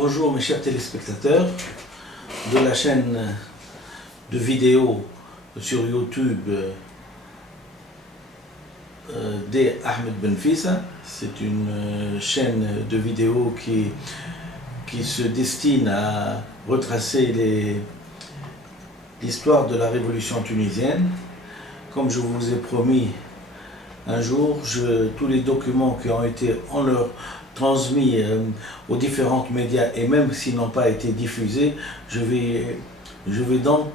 Bonjour mes chers téléspectateurs de la chaîne de vidéos sur YouTube des Ahmed Benfissa. C'est une chaîne de vidéos qui se destine à retracer l'histoire de la révolution tunisienne. Comme je vous ai promis un jour, tous les documents qui ont été transmis aux différents médias, et même s'ils n'ont pas été diffusés, je vais donc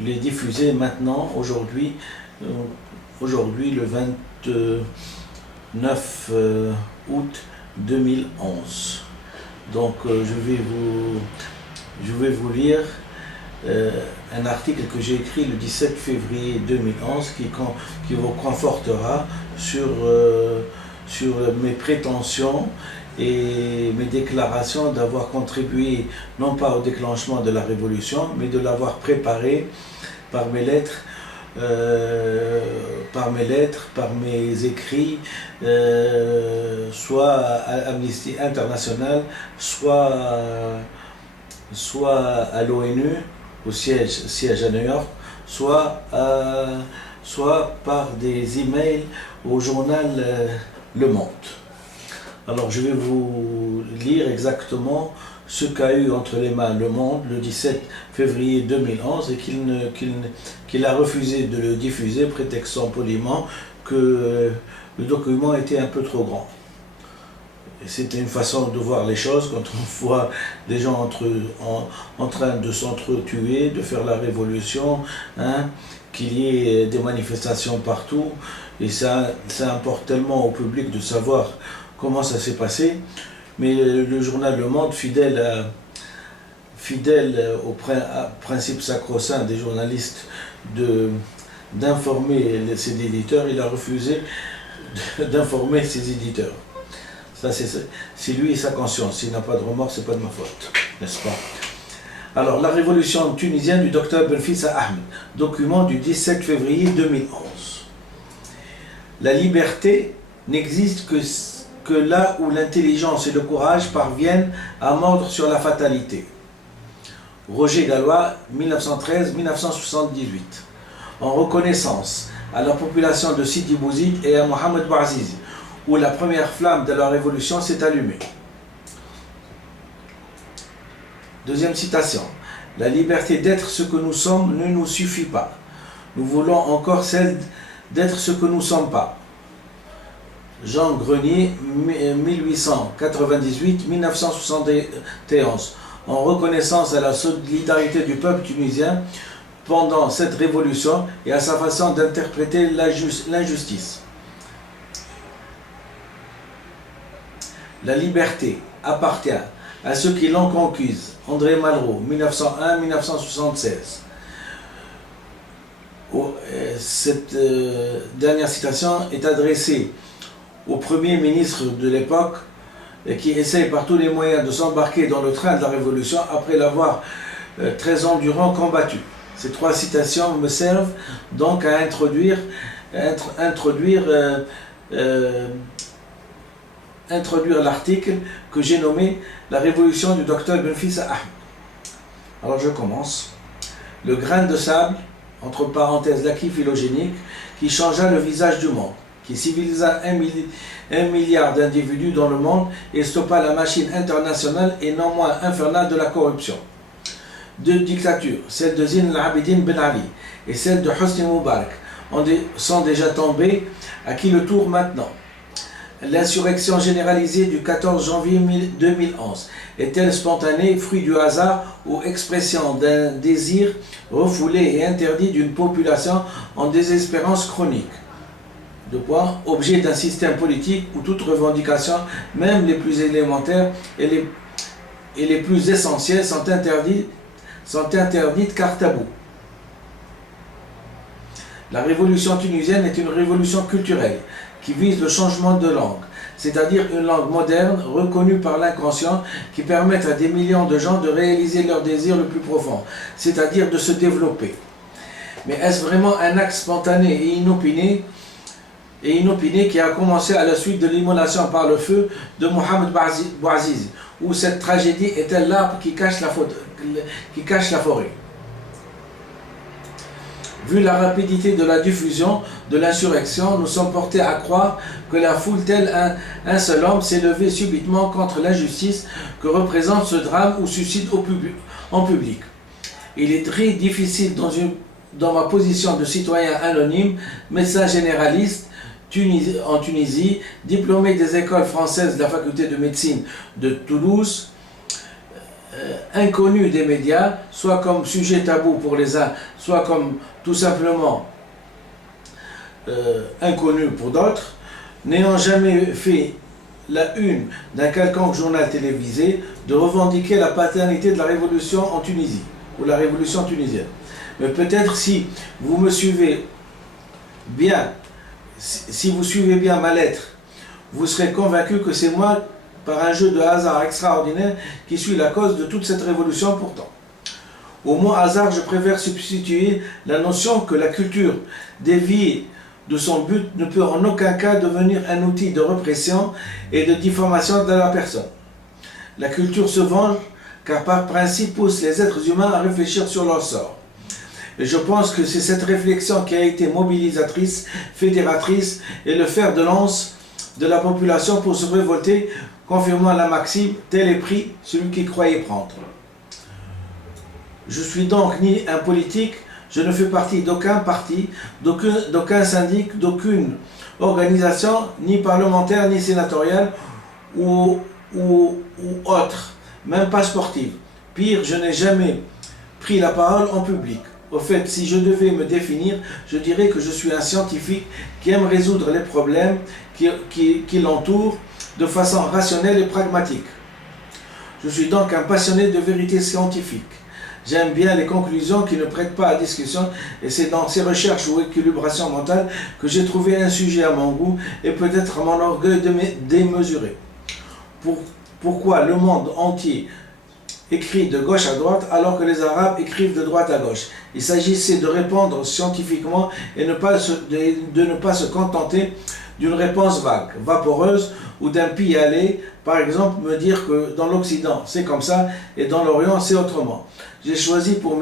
les diffuser maintenant, aujourd'hui le 29 août 2011. Donc je vais vous lire un article que j'ai écrit le 17 février 2011 qui vous confortera sur mes prétentions et mes déclarations d'avoir contribué non pas au déclenchement de la révolution, mais de l'avoir préparé par mes lettres, par mes écrits, soit à Amnesty International, soit à l'ONU, au siège à New York, soit par des emails au journal Le Monde. Alors je vais vous lire exactement ce qu'a eu entre les mains Le Monde le 17 février 2011 et qu'il a refusé de le diffuser, prétextant poliment que le document était un peu trop grand. C'était une façon de voir les choses quand on voit des gens en train de s'entretuer, de faire la révolution, qu'il y ait des manifestations partout. Et ça importe tellement au public de savoir comment ça s'est passé. Mais le journal Le Monde, fidèle au principe sacro-saint des journalistes d'informer ses éditeurs, il a refusé d'informer ses éditeurs. Ça, c'est lui et sa conscience. S'il n'a pas de remords, c'est pas de ma faute, n'est-ce pas? Alors, la révolution tunisienne du docteur Benfissa Ahmed, document du 17 février 2011. La liberté n'existe que là où l'intelligence et le courage parviennent à mordre sur la fatalité. Roger Gallois, 1913-1978. En reconnaissance à la population de Sidi Bouzid et à Mohamed Bouazizi, où la première flamme de la révolution s'est allumée. Deuxième citation. La liberté d'être ce que nous sommes ne nous suffit pas. Nous voulons encore celle d'être ce que nous ne sommes pas. Jean Grenier, 1898-1971. En reconnaissance à la solidarité du peuple tunisien pendant cette révolution et à sa façon d'interpréter l'injustice. La liberté appartient à ceux qui l'ont conquise. André Malraux, 1901-1976. Cette dernière citation est adressée au Premier ministre de l'époque qui essaye par tous les moyens de s'embarquer dans le train de la Révolution après l'avoir 13 ans durant combattu. Ces trois citations me servent donc à introduire l'article que j'ai nommé « La révolution du docteur Benfissa Ahmed ». Alors je commence. Le grain de sable, entre parenthèses l'acquis phylogénique, qui changea le visage du monde, qui civilisa 1 milliard d'individus dans le monde et stoppa la machine internationale et non moins infernale de la corruption. Deux dictatures, celle de Zine al-Abidine Ben Ali et celle de Hosni Moubarak, sont déjà tombées. À qui le tour maintenant? L'insurrection généralisée du 14 janvier 2011 est-elle spontanée, fruit du hasard ou expression d'un désir refoulé et interdit d'une population en désespérance chronique? Objet d'un système politique où toute revendication, même les plus élémentaires et les plus essentielles, sont interdites car tabou. La révolution tunisienne est une révolution culturelle qui vise le changement de langue, c'est-à-dire une langue moderne, reconnue par l'inconscient, qui permette à des millions de gens de réaliser leur désir le plus profond, c'est-à-dire de se développer. Mais est-ce vraiment un acte spontané et inopiné qui a commencé à la suite de l'immolation par le feu de Mohamed Bouazizi, ou cette tragédie est-elle l'arbre qui cache la forêt? Vu la rapidité de la diffusion de l'insurrection, nous sommes portés à croire que la foule, tel un seul homme, s'est levée subitement contre l'injustice que représente ce drame ou suicide en public. Il est très difficile dans ma position de citoyen anonyme, médecin généraliste en Tunisie, diplômé des écoles françaises de la faculté de médecine de Toulouse, inconnu des médias, soit comme sujet tabou pour les uns, soit comme tout simplement inconnu pour d'autres, n'ayant jamais fait la une d'un quelconque journal télévisé, de revendiquer la paternité de la révolution en Tunisie, ou la révolution tunisienne. Mais peut-être si vous me suivez bien, si vous suivez bien ma lettre, vous serez convaincu que c'est moi, par un jeu de hasard extraordinaire, qui suis la cause de toute cette révolution pourtant. Au mot hasard, je préfère substituer la notion que la culture déviée de son but ne peut en aucun cas devenir un outil de répression et de diffamation de la personne. La culture se venge car par principe pousse les êtres humains à réfléchir sur leur sort. Et je pense que c'est cette réflexion qui a été mobilisatrice, fédératrice et le fer de lance de la population pour se révolter, confirmant la maxime « tel est pris celui qui croyait prendre ». Je suis donc ni un politique, je ne fais partie d'aucun parti, d'aucun syndic, d'aucune organisation, ni parlementaire, ni sénatoriale ou autre, même pas sportive. Pire, je n'ai jamais pris la parole en public. Au fait, si je devais me définir, je dirais que je suis un scientifique qui aime résoudre les problèmes qui l'entourent de façon rationnelle et pragmatique. Je suis donc un passionné de vérité scientifique. J'aime bien les conclusions qui ne prêtent pas à discussion et c'est dans ces recherches ou équilibrations mentales que j'ai trouvé un sujet à mon goût et peut-être à mon orgueil démesuré. Pourquoi le monde entier écrit de gauche à droite alors que les Arabes écrivent de droite à gauche? Il s'agissait de répondre scientifiquement et de ne pas se contenter d'une réponse vague, vaporeuse ou d'un pis-aller, par exemple me dire que dans l'Occident c'est comme ça et dans l'Orient c'est autrement. J'ai choisi pour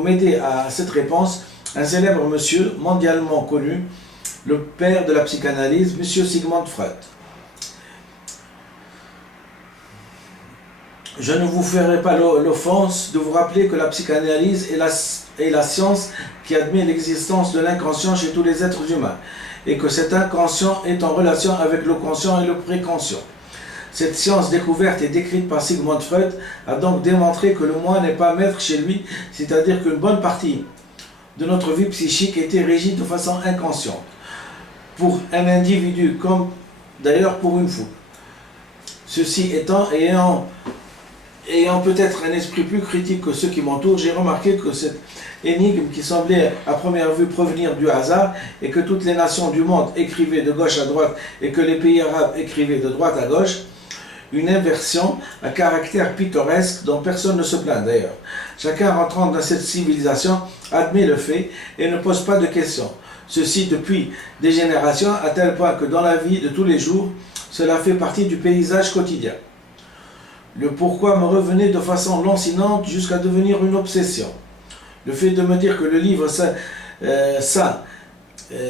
m'aider à cette réponse un célèbre monsieur mondialement connu, le père de la psychanalyse, monsieur Sigmund Freud. Je ne vous ferai pas l'offense de vous rappeler que la psychanalyse est la science qui admet l'existence de l'inconscient chez tous les êtres humains et que cet inconscient est en relation avec le conscient et le préconscient. Cette science découverte et décrite par Sigmund Freud a donc démontré que le moi n'est pas maître chez lui, c'est-à-dire qu'une bonne partie de notre vie psychique était régie de façon inconsciente, pour un individu comme d'ailleurs pour une foule. Ceci étant, ayant peut-être un esprit plus critique que ceux qui m'entourent, j'ai remarqué que cette énigme qui semblait à première vue provenir du hasard et que toutes les nations du monde écrivaient de gauche à droite et que les pays arabes écrivaient de droite à gauche, une inversion à caractère pittoresque dont personne ne se plaint d'ailleurs. Chacun rentrant dans cette civilisation admet le fait et ne pose pas de questions. Ceci depuis des générations à tel point que dans la vie de tous les jours, cela fait partie du paysage quotidien. Le pourquoi me revenait de façon lancinante jusqu'à devenir une obsession. Le fait de me dire que le livre saint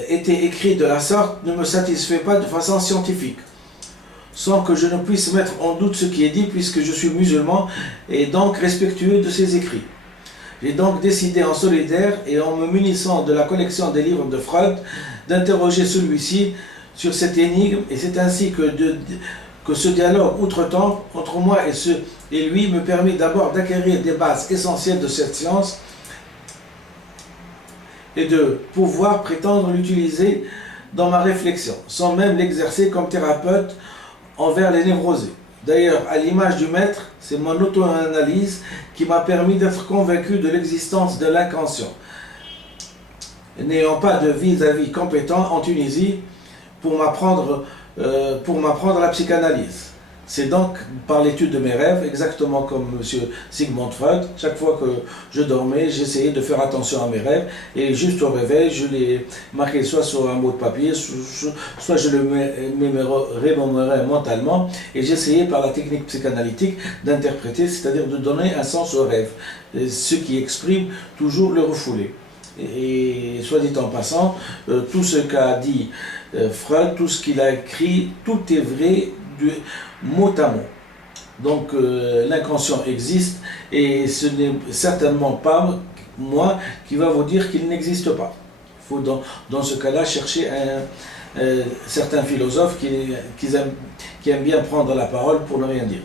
était écrit de la sorte ne me satisfait pas de façon scientifique, sans que je ne puisse mettre en doute ce qui est dit puisque je suis musulman et donc respectueux de ses écrits. J'ai donc décidé en solidaire et en me munissant de la collection des livres de Freud d'interroger celui-ci sur cette énigme et c'est ainsi que ce dialogue outre-temps entre moi et lui me permet d'abord d'acquérir des bases essentielles de cette science et de pouvoir prétendre l'utiliser dans ma réflexion, sans même l'exercer comme thérapeute envers les névrosés. D'ailleurs, à l'image du maître, c'est mon auto-analyse qui m'a permis d'être convaincu de l'existence de l'inconscient. N'ayant pas de vis-à-vis compétent en Tunisie pour m'apprendre la psychanalyse. C'est donc par l'étude de mes rêves, exactement comme M. Sigmund Freud. Chaque fois que je dormais, j'essayais de faire attention à mes rêves. Et juste au réveil, je les marquais soit sur un bout de papier, soit je le remémorais mentalement. Et j'essayais par la technique psychanalytique d'interpréter, c'est-à-dire de donner un sens au rêve. Ce qui exprime toujours le refoulé. Et soit dit en passant, tout ce qu'a dit Freud, tout ce qu'il a écrit, tout est vrai du mot à mot. Donc l'inconscient existe et ce n'est certainement pas moi qui va vous dire qu'il n'existe pas. Il faut dans ce cas-là chercher certains philosophes qui aiment bien prendre la parole pour ne rien dire.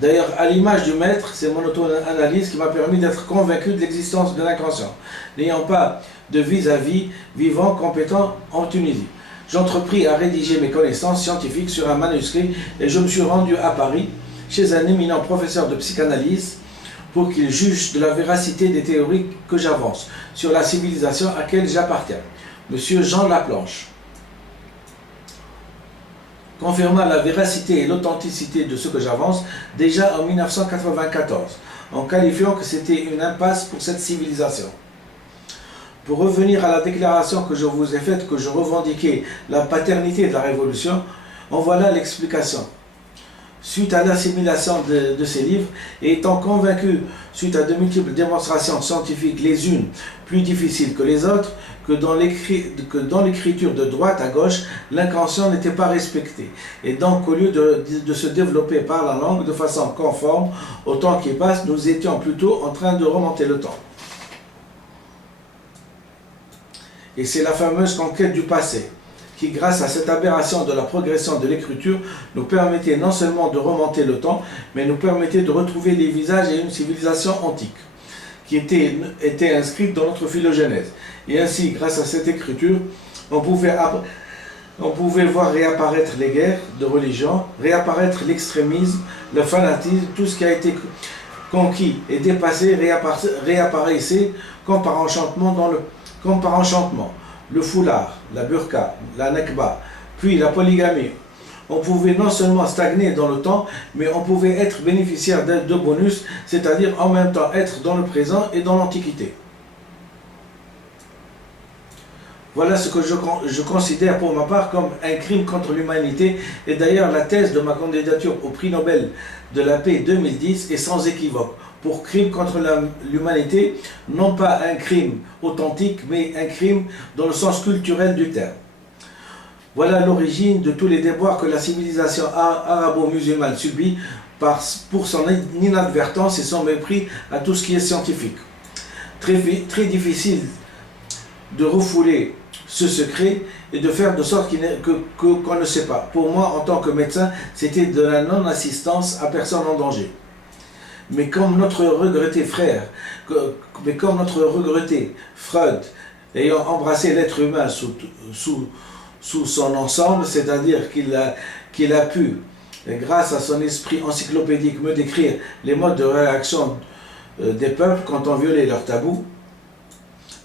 D'ailleurs, à l'image du maître, c'est mon auto-analyse qui m'a permis d'être convaincu de l'existence de l'inconscient, n'ayant pas de vis-à-vis vivant compétent en Tunisie. J'entrepris à rédiger mes connaissances scientifiques sur un manuscrit et je me suis rendu à Paris chez un éminent professeur de psychanalyse pour qu'il juge de la véracité des théories que j'avance sur la civilisation à laquelle j'appartiens. Monsieur Jean Laplanche confirma la véracité et l'authenticité de ce que j'avance déjà en 1994, en qualifiant que c'était une impasse pour cette civilisation. Pour revenir à la déclaration que je vous ai faite, que je revendiquais la paternité de la Révolution, en voilà l'explication. Suite à l'assimilation de ces livres, et étant convaincu, suite à de multiples démonstrations scientifiques, les unes plus difficiles que les autres, que dans l'écriture de droite à gauche, l'inconscient n'était pas respecté. Et donc, au lieu de se développer par la langue de façon conforme au temps qui passe, nous étions plutôt en train de remonter le temps. Et c'est la fameuse conquête du passé qui, grâce à cette aberration de la progression de l'écriture, nous permettait non seulement de remonter le temps, mais nous permettait de retrouver les visages et une civilisation antique qui était inscrite dans notre phylogénèse. Et ainsi, grâce à cette écriture, on pouvait voir réapparaître les guerres de religion, réapparaître l'extrémisme, le fanatisme, tout ce qui a été conquis et dépassé réapparaissait comme par enchantement le foulard, la burqa, la nekba, puis la polygamie. On pouvait non seulement stagner dans le temps, mais on pouvait être bénéficiaire de bonus, c'est-à-dire en même temps être dans le présent et dans l'Antiquité. Voilà ce que je considère pour ma part comme un crime contre l'humanité, et d'ailleurs la thèse de ma candidature au prix Nobel de la paix 2010 est sans équivoque. Pour crime contre l'humanité, non pas un crime authentique, mais un crime dans le sens culturel du terme. Voilà l'origine de tous les déboires que la civilisation arabo-musulmane subit pour son inadvertance et son mépris à tout ce qui est scientifique. Très difficile de refouler ce secret et de faire de sorte qu'on ne sait pas. Pour moi, en tant que médecin, c'était de la non-assistance à personne en danger. Mais comme notre regretté Freud, ayant embrassé l'être humain sous son ensemble, c'est-à-dire qu'il a pu, grâce à son esprit encyclopédique, me décrire les modes de réaction des peuples quand on violait leurs tabous.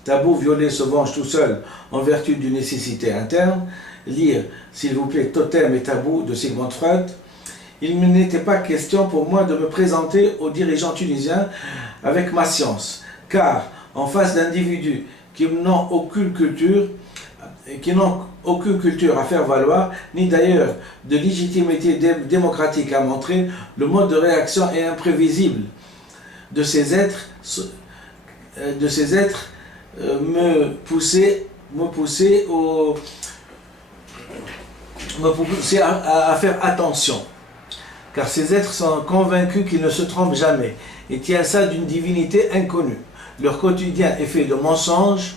Tabou violé se venge tout seul en vertu d'une nécessité interne. Lire, s'il vous plaît, Totem et Tabou de Sigmund Freud. Il n'était pas question pour moi de me présenter aux dirigeants tunisiens avec ma science, car en face d'individus qui n'ont aucune culture à faire valoir, ni d'ailleurs de légitimité démocratique à montrer, le mode de réaction est imprévisible de ces êtres me poussait à faire attention. Car ces êtres sont convaincus qu'ils ne se trompent jamais et tiennent ça d'une divinité inconnue. Leur quotidien est fait de mensonges,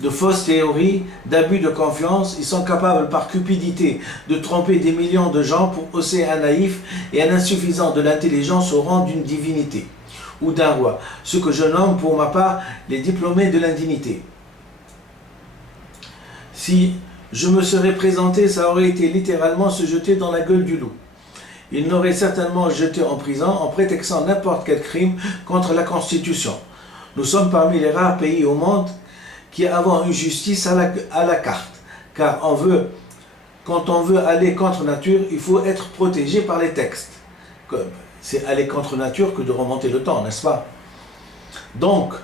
de fausses théories, d'abus de confiance. Ils sont capables par cupidité de tromper des millions de gens pour hausser un naïf et un insuffisant de l'intelligence au rang d'une divinité ou d'un roi, ce que je nomme pour ma part les diplômés de l'indignité. Si je me serais présenté, ça aurait été littéralement se jeter dans la gueule du loup. Il n'aurait certainement jeté en prison en prétextant n'importe quel crime contre la Constitution. Nous sommes parmi les rares pays au monde qui avons une justice à la carte, car on veut quand on veut aller contre nature, il faut être protégé par les textes. C'est aller contre nature que de remonter le temps, n'est-ce pas? Donc,